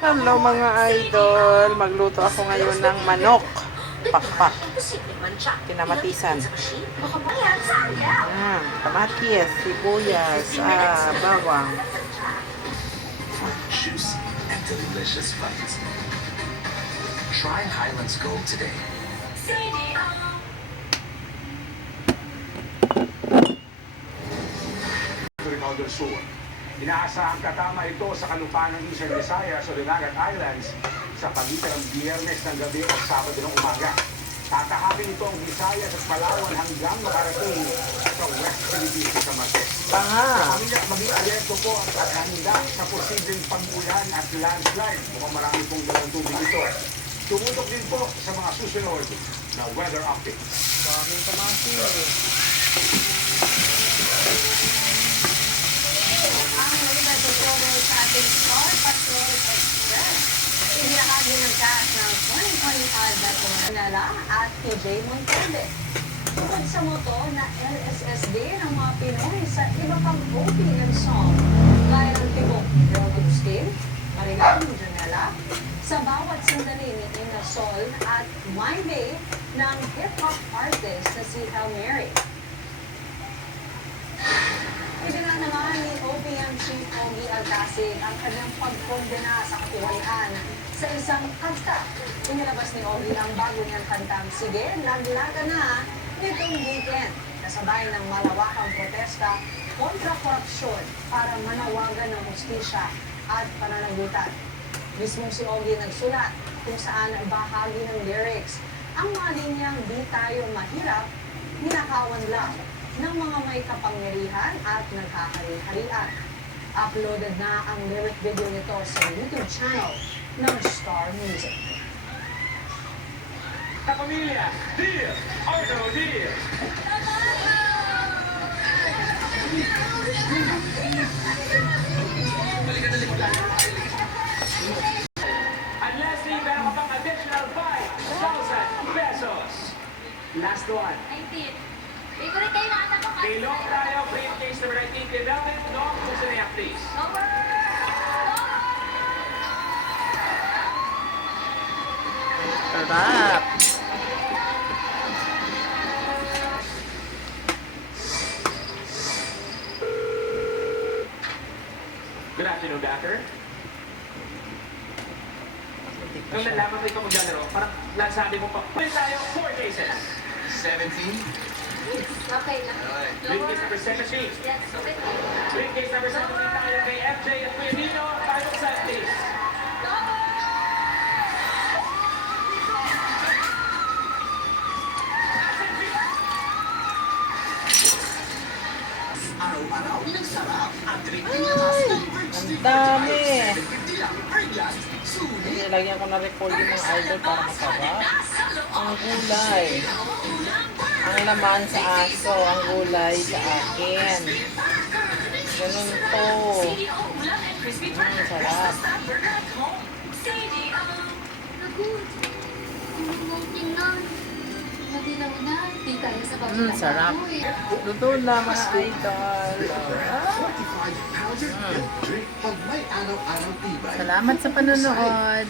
Hello mga idol, magluto ako ngayon ng manok. Pakpak. Kinamatisan. Kamatis, sibuyas, bawang. Juicy and delicious bites. Try Highlands Gold today. Surigao del Sur. Inaasahang katama ito sa kalupaan ng Eastern Visayas o Dinagat Islands sa pagitan ng Biyernes ng gabi o Sabado ng umaga. Tatahakin ito ang Visayas at Palawan hanggang makarating sa West Philippines sa Martes. Maging alerto po at handa sa posibleng pag-ulan at landslide. Mukhang marami pong dalang tubig ito. Tumutok din po sa mga susunod na weather updates. Daming kamatis. Ang nalitan tutorial sa ating Star Patrol Express. Inilahagi ng cash ng 2025 na Manala at TJ Monterde. Tungkol sa moto na LSSD ng mga Pinoy sa iba pang OPM song, gaya ng tibok ni Del Agustin, Marilang Janela, sa bawat sandali ni Ina Sol at My Day ng hip-hop artist na si Hail Mary. Ibinang naman ni OPM Chief Ogie Alcacid ang kanyang pagkondena sa katiwalian sa isang kanta. Inilabas ni Ogie ang bago niyang kantang Sige, Laglaga Na nitong weekend. Kasabay ng malawakang protesta kontra korupsyon para manawagan ng hustisya at pananagutan. Mismong si Ogie nagsulat kung saan bahagi ng lyrics ang mga linyang di tayo mahirap, ninakawan lang ng mga may kapangyarihan at nagkakari-harian. Uploaded na ang lyric video nito sa YouTube channel ng Star Music. Kapamilya, deal! Ardo, deal! And lastly, meron ka pang additional 5,000 pesos. Last one. 19. Favorite kayo na anak ko kasi. Ilong tayo, briefcase number 19. Kailangan no? Gusto niya, please. Over! Sarap. Good afternoon, Doctor. Nung nalaman ko ikaw maglalaro, parang nasabi mo pa, pwede tayo 4 cases. 17. Okay lang. Briefcase number 17. Yes, okay. Briefcase number 17 tayo kay FJ at Kuya Dino. 5,000, please. Araw-araw nagsarap at drinking lakas ng Ang dami. Perlas, sulit. Nilagyan ko na record yung mga idol para masarap. Ang gulay. Ang laman sa aso, ang gulay sa akin. Ganun to. Sarap. Good. Kung tingnan. Madilaw na. Di tayo sa babila. Sarap. Luto na mga idol. 45 pounds of milk drink pag may araw-araw tibay. Salamat sa panonood.